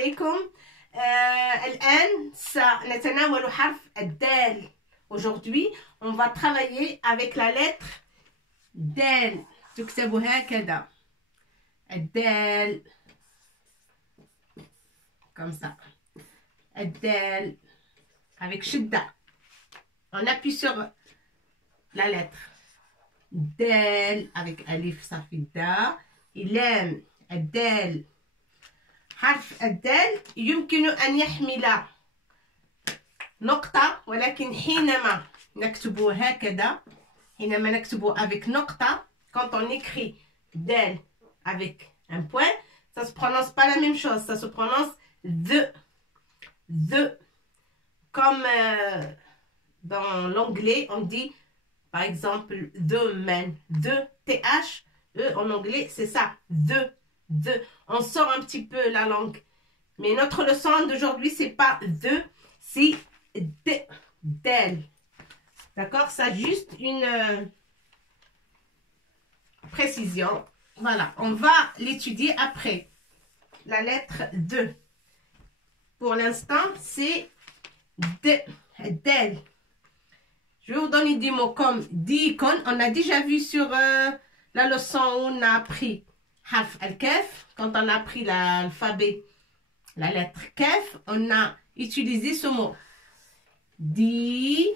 عليكم. الآن سنتناول حرف الدال. Aujourd'hui, on va travailler avec la lettre دال. تكتب هكذا الدال comme ça. الدال avec شدة. On appuie sur la lettre دال avec ألف ça fait دا. لام الدال. حرف الدال يمكن أن يحمل نقطة، ولكن حينما نكتب هكذا، حينما نكتب avec نقطة، quand on écrit دال avec un point, ça se prononce pas la même chose, ça se prononce the, comme dans l'anglais on dit par exemple the man, the, th, e en anglais c'est ça, the. On sort un petit peu la langue, mais notre leçon d'aujourd'hui c'est pas the, c'est del. D'accord, ça juste une précision. Voilà, on va l'étudier après. La lettre de. Pour l'instant c'est del. Je vais vous donner des mots comme dikon. On a déjà vu sur la leçon où on a appris harf al-kaf. Quand on a appris l'alphabet, la lettre kaf, on a utilisé ce mot. Dikon.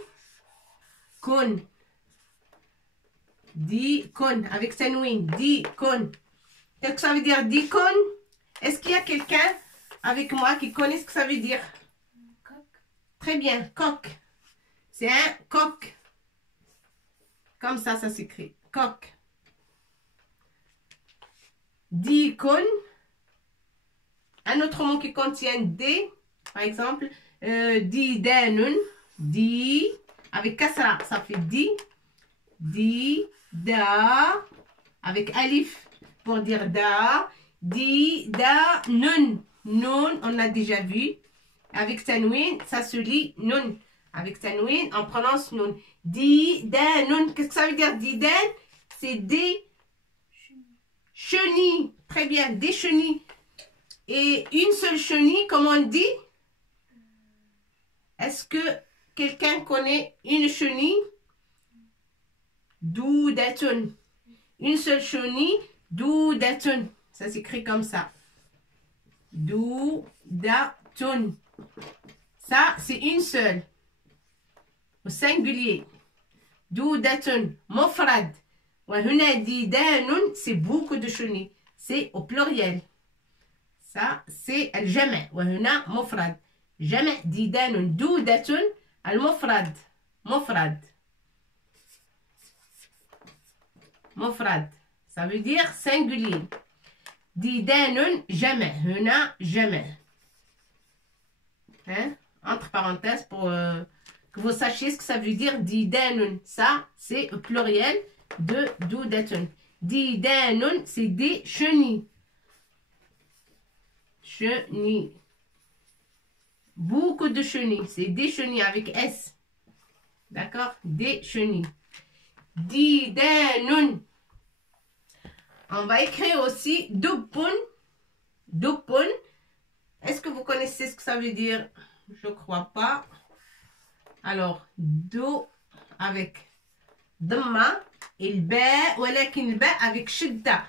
Dikon avec tanwin. Dikon. Qu'est-ce que ça veut dire dikon? Est-ce qu'il y a quelqu'un avec moi qui connaît ce que ça veut dire? Coq. Très bien, coq. C'est un coq. Comme ça s'écrit. Coq. Dikon. Un autre mot qui contient D, par exemple, didanun. Di. Avec kasra, ça fait di. Di. Da. Avec alif pour dire da. Di. Da. Nun. Nun, on a déjà vu. Avec tanwin, ça se lit nun. Avec tanwin, on prononce nun. Di, da, nun. Qu'est-ce que ça veut dire di, dan? C'est des chenilles. Très bien, des chenilles. Et une seule chenille, comme on dit? Est-ce que quelqu'un connaît une chenille? Doudatun. Une seule chenille, doudatun. Ça s'écrit comme ça. Doudatun. Ça, c'est une seule. Au singulier. Doudatun. Mofrad. وهنا ديدان, c'est beaucoup de chenilles. C'est au pluriel. Ça, c'est الجمع. وهنا مفرد. جمع ديدان. دودة المفرد. مفرد. مفرد. Ça veut dire singulier. ديدان جمع. هنا جمع. Hein? Entre parenthèses pour que vous sachiez ce que ça veut dire didanun. Ça, c'est au pluriel de doudatun. Didanun, c'est des chenilles. Chenilles. Beaucoup de chenilles. C'est des chenilles avec S. D'accord? Des chenilles. Didanun. On va écrire aussi dupun. Dupun. Est-ce que vous connaissez ce que ça veut dire? Je crois pas. Alors, do avec dhamma et le ba, ولكن le ba avec shidda.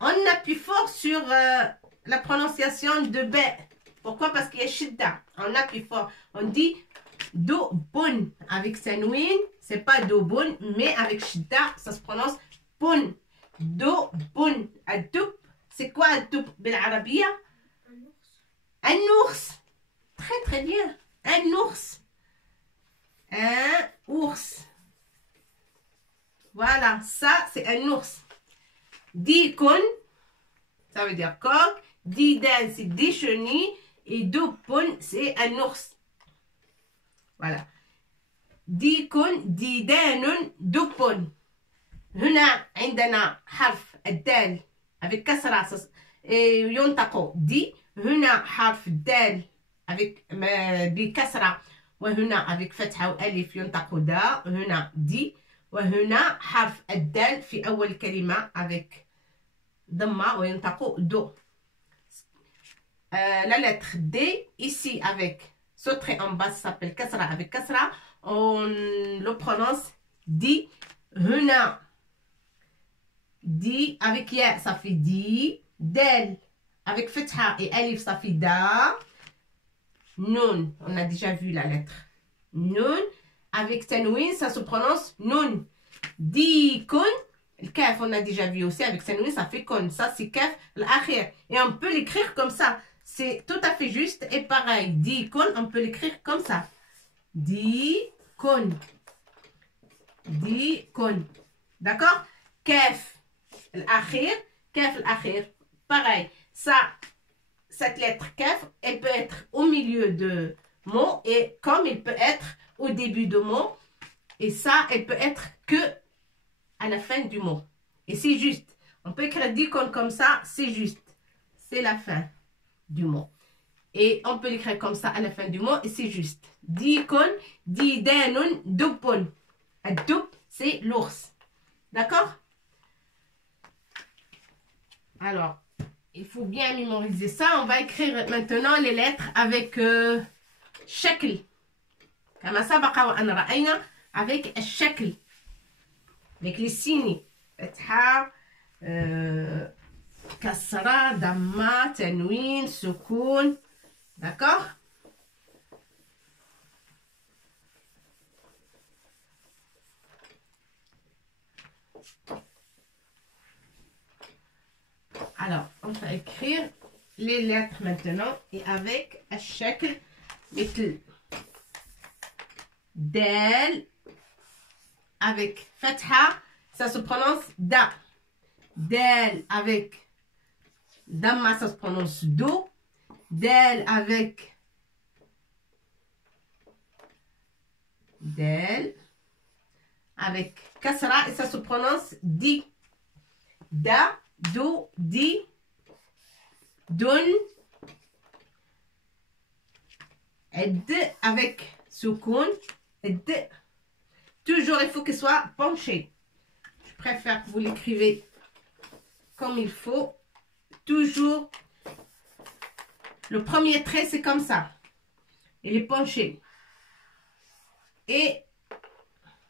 On appuie fort sur la prononciation de ba. Pourquoi? Parce qu'il y a shidda. On appuie fort. On dit do bun avec tanwin. C'est pas do bun, mais avec shidda, ça se prononce bun. Do bun. Adoub. C'est quoi adoub بالعربية? Un ours. Très très bien. Un ours. Un ours. Voilà, ça c'est un ours. Dikun, ça veut dire coq. Didan, c'est des chenilles. Et dupun, c'est un ours. Voilà. Dikun, didanun, dupun. هنا عندنا حرف الدال avec كسرة ينطق دي. هنا حرف الدال avec بكسرة وهنا avec فتحة وألف ينطق دا. هنا دي. وهنا حرف الدال في أول كلمة avec ضمة وينطق دو. la lettre D, ici avec ce trait en bas, ça s'appelle kasra avec kasra. On le prononce di, huna. Di avec ya, ça fait di. Del avec fetha et alif, ça fait da. Nun, on a déjà vu la lettre. Nun avec tanwin, ça se prononce nun. Di kun. Le kaf, on a déjà vu aussi avec tanwin, ça fait kon. Ça, c'est kaf l'akhir. Et on peut l'écrire comme ça. C'est tout à fait juste. Et pareil, di kun, on peut l'écrire comme ça. Di kun. Di kun. D'accord? Kaf l'akhir. Kaf l'akhir. Pareil. Ça, cette lettre kaf, elle peut être au milieu de mots et comme elle peut être au début de mot. Et ça, elle peut être que à la fin du mot. Et c'est juste. On peut écrire dikon comme ça, c'est juste. C'est la fin du mot. Et on peut l'écrire comme ça à la fin du mot et c'est juste. Dikon, didanun, dupon. Dup, c'est l'ours. D'accord? Alors, il faut bien mémoriser ça. On va écrire maintenant les lettres avec shakl. Kama sabaqa wa an ra'ayna avec shakl. Avec les signes. Fatha, kasra, damma, tanwin, sukun. D'accord? Alors, on va écrire les lettres maintenant et avec shakl, مثل Del avec fatha, ça se prononce da. Del avec damma, ça se prononce do. Del avec del avec kasra et ça se prononce di. Da, do, di, dun. Ed avec soukoun. Ed. Toujours, il faut qu'il soit penché. Je préfère que vous l'écrivez comme il faut. Toujours. Le premier trait, c'est comme ça. Il est penché. Et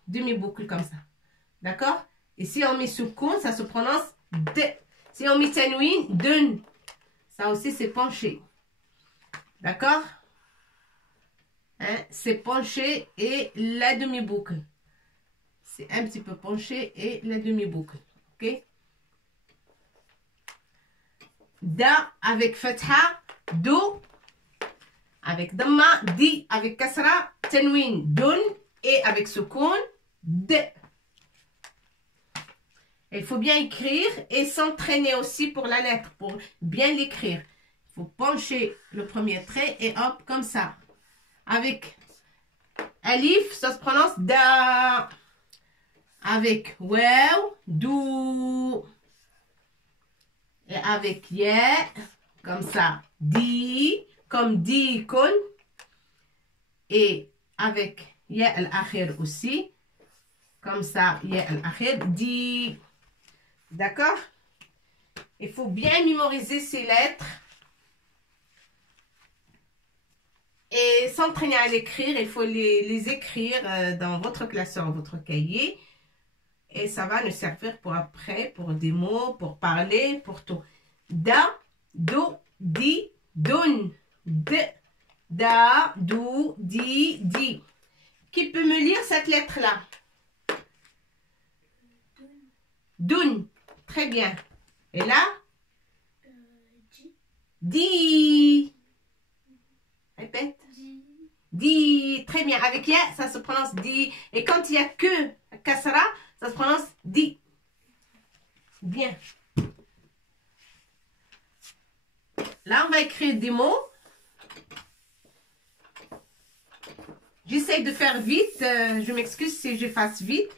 demi-boucle comme ça. D'accord? Et si on met soukoun, ça se prononce D. Si on met tanwin, dun. Ça aussi, c'est penché. D'accord? Hein? C'est penché et la demi-boucle. C'est un petit peu penché et la demi-boucle. Ok? Da avec fatha, do avec damma, di avec kasra, tanwin, dun et avec soukoun, d. Il faut bien écrire et s'entraîner aussi pour la lettre, pour bien l'écrire. Il faut pencher le premier trait et hop, comme ça. Avec alif, ça se prononce da. Avec waw, dou. Et avec ya, comme ça, di, comme di kun. Et avec ya al-akhir aussi, comme ça, ya al-akhir, di. D'accord? Il faut bien mémoriser ces lettres et s'entraîner à l'écrire. Il faut les écrire dans votre classeur, votre cahier. Et ça va nous servir pour après, pour des mots, pour parler, pour tout. Da, do, di, dun. D, da, do, di, di. Qui peut me lire cette lettre-là? Dun. Très bien. Et là? Di. Répète. Di. Très bien. Avec ya, ça se prononce di. Et quand il n'y a que kasra, ça se prononce di. Bien. Là, on va écrire des mots. J'essaie de faire vite. Je m'excuse si je fasse vite.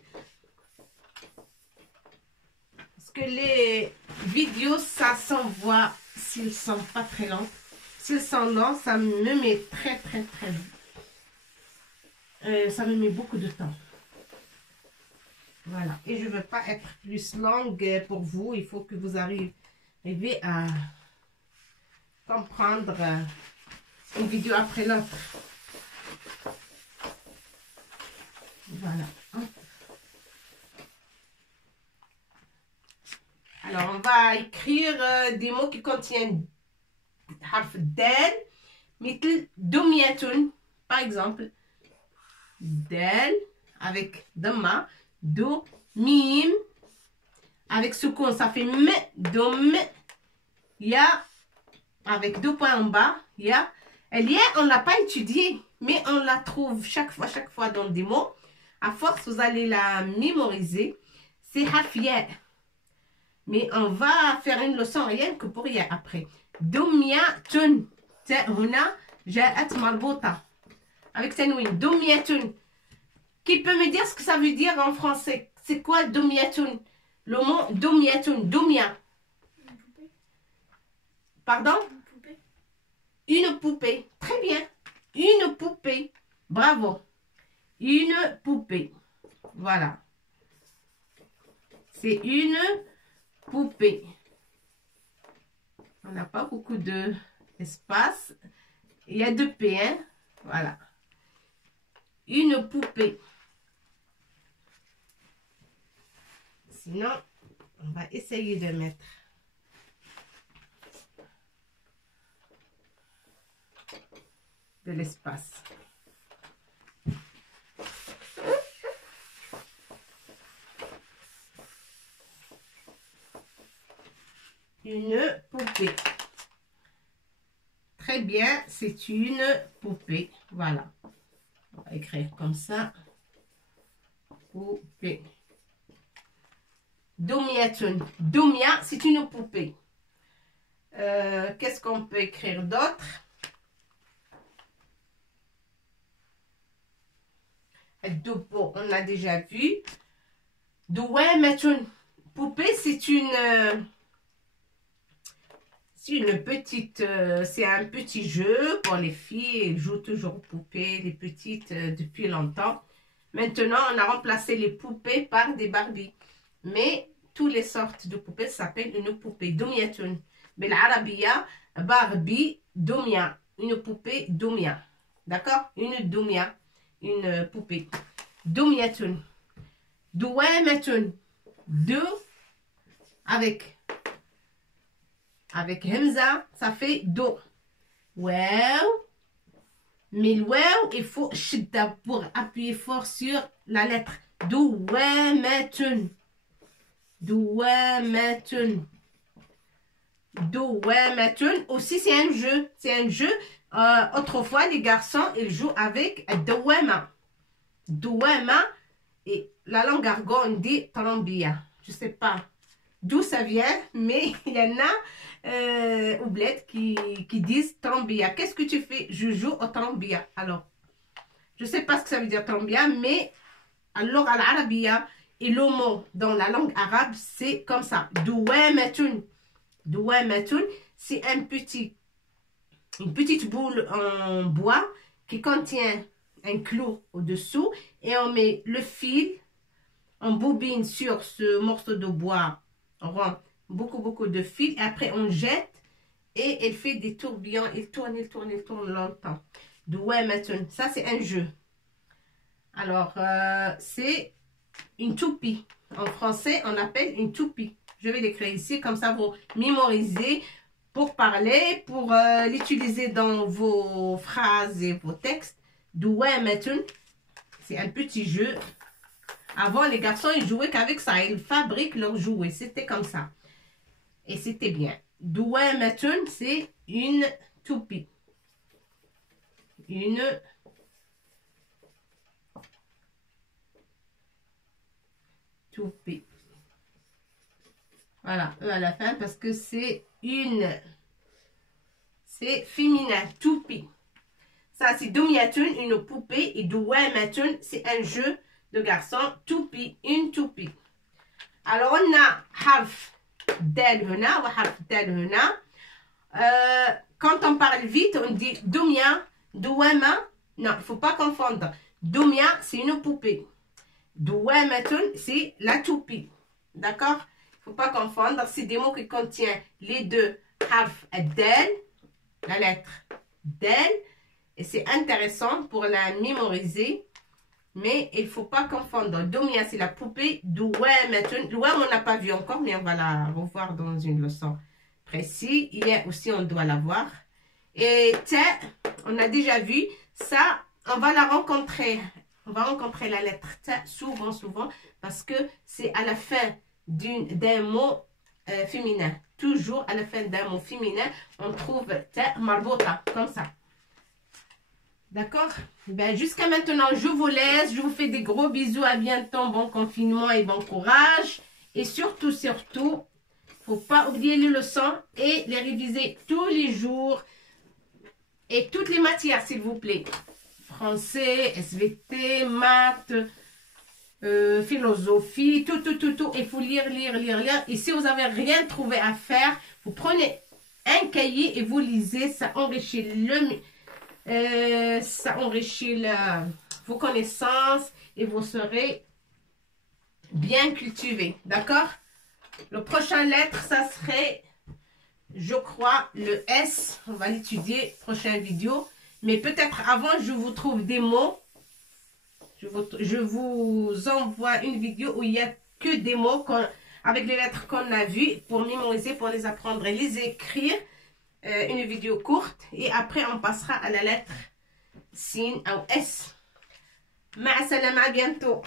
Parce que les vidéos, ça s'envoie s'ils sont pas très longs. S'ils sont longs, ça me met très ça me met beaucoup de temps. Voilà. Et je ne veux pas être plus longue pour vous. Il faut que vous arriviez à comprendre une vidéo après l'autre. Voilà. Alors, on va écrire des mots qui contiennent harf dal, مثل دمية, par exemple. Dal avec dama, do, mim, avec soukoun, ça fait m, dom, ya, avec deux points en bas, ya. El ya, on ne l'a pas étudié, mais on la trouve chaque fois dans des mots. À force, vous allez la mémoriser. C'est harf ya. Mais on va faire une leçon rien que pour ya après. Dumyatun. Huna ja'at marbota. Avec tanwin. Dumyatun. Qui peut me dire ce que ça veut dire en français? C'est quoi dumyatun? Le mot dumyatun. Dumya. Pardon? Une poupée. Très bien. Une poupée. Bravo. Une poupée. Voilà. C'est une poupée. On n'a pas beaucoup d'espace. Il y a deux P, hein? Voilà. Une poupée. Sinon, on va essayer de mettre. De l'espace. Une poupée. Très bien, c'est une poupée. Voilà. On va écrire comme ça. Poupée. Dumyatun. Dumya, c'est une poupée. Qu'est-ce qu'on peut écrire d'autre? Doubo, on l'a déjà vu. Douwamatun. Poupée, c'est une petite, c'est un petit jeu pour les filles. Elles jouent toujours aux poupées, les petites, depuis longtemps. Maintenant, on a remplacé les poupées par des Barbies. Mais toutes les sortes de poupées s'appellent une poupée. Dumyatun. بالعربية Barbie Dumya. Une poupée Dumya. D'accord? Une Dumya. Une poupée. Dumyatun. Douwamatun. Deux avec Hamza, ça fait do. Wow. Mais le wow, il faut shidda pour appuyer fort sur la lettre. Douwamatun. Douwamatun. Douwamatun. Aussi, c'est un jeu. C'est un jeu. Autrefois, les garçons, ils jouent avec douwama. Douwama. Et la langue argot, on dit trambia. Je ne sais pas d'où ça vient, mais il y en a oublette qui disent trambia. Qu'est-ce que tu fais? Je joue au trambia. Alors, je ne sais pas ce que ça veut dire trambia, mais alors à l'arabia et le mot dans la langue arabe, c'est comme ça. Douwamatun. Douwamatun, c'est une petite boule en bois qui contient un clou au-dessous et on met le fil, on bobine sur ce morceau de bois rond, beaucoup de fil, et après on jette et elle fait des tourbillons, il tourne longtemps. Douwamatun, ça c'est un jeu. Alors c'est une toupie. En français on appelle une toupie. Je vais l'écrire ici, comme ça vous mémorisez pour parler, pour l'utiliser dans vos phrases et vos textes. Douwamatun, c'est un petit jeu. Avant, les garçons, ils jouaient qu'avec ça. Ils fabriquent leurs jouets. C'était comme ça. Et c'était bien. Douwamatun, c'est une toupie. Une toupie. Voilà, E à la fin parce que c'est une. C'est féminin, toupie. Ça, c'est Dumyatun, une poupée. Et Douwamatun, c'est un jeu de garçon. Toupie, une toupie. Alors, on a harf dal huna ou harf dal huna. Quand on parle vite, on dit Dumya, Douwama. Non, il ne faut pas confondre. Dumya, c'est une poupée. Douwamatun, c'est la toupie. D'accord? Il ne faut pas confondre. C'est des mots qui contiennent les deux harf dal la lettre del. Et c'est intéressant pour la mémoriser. Mais il ne faut pas confondre. Domia, c'est la poupée. Douem, on n'a pas vu encore, mais on va la revoir dans une leçon précise. Hier aussi, on doit la voir. Et te, on a déjà vu. Ça, on va la rencontrer. On va rencontrer la lettre te souvent, parce que c'est à la fin d'un mot féminin. Toujours à la fin d'un mot féminin, on trouve te marbota, comme ça. D'accord? Ben, jusqu'à maintenant, je vous laisse. Je vous fais des gros bisous. À bientôt. Bon confinement et bon courage. Et surtout, faut pas oublier les leçons et les réviser tous les jours. Et toutes les matières, s'il vous plaît. Français, SVT, maths, philosophie, tout. Il faut lire. Et si vous n'avez rien trouvé à faire, vous prenez un cahier et vous lisez. Ça enrichit vos connaissances et vous serez bien cultivés. D'accord? Le prochain lettre, ça serait, je crois, le S. On va l'étudier, prochaine vidéo. Mais peut-être avant, je vous trouve des mots. Je vous envoie une vidéo où il n'y a que des mots avec les lettres qu'on a vues pour mémoriser, pour les apprendre et les écrire. Une vidéo courte et après on passera à la lettre Sin ou S. Ma salama, à bientôt.